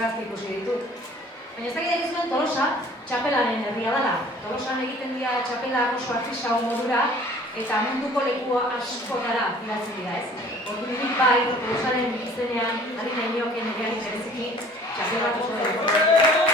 argazki ikusi ditut. Baina ez dakit egizuen Tolosa txapelaren herria dela. Tolosan egiten dira txapelak oso artista modura eta munduko leku askotara bidaltzen dira, ez? Orduan bai, Tolosaren izenean, ari nahi nioken ereari bereziki txapel bat oso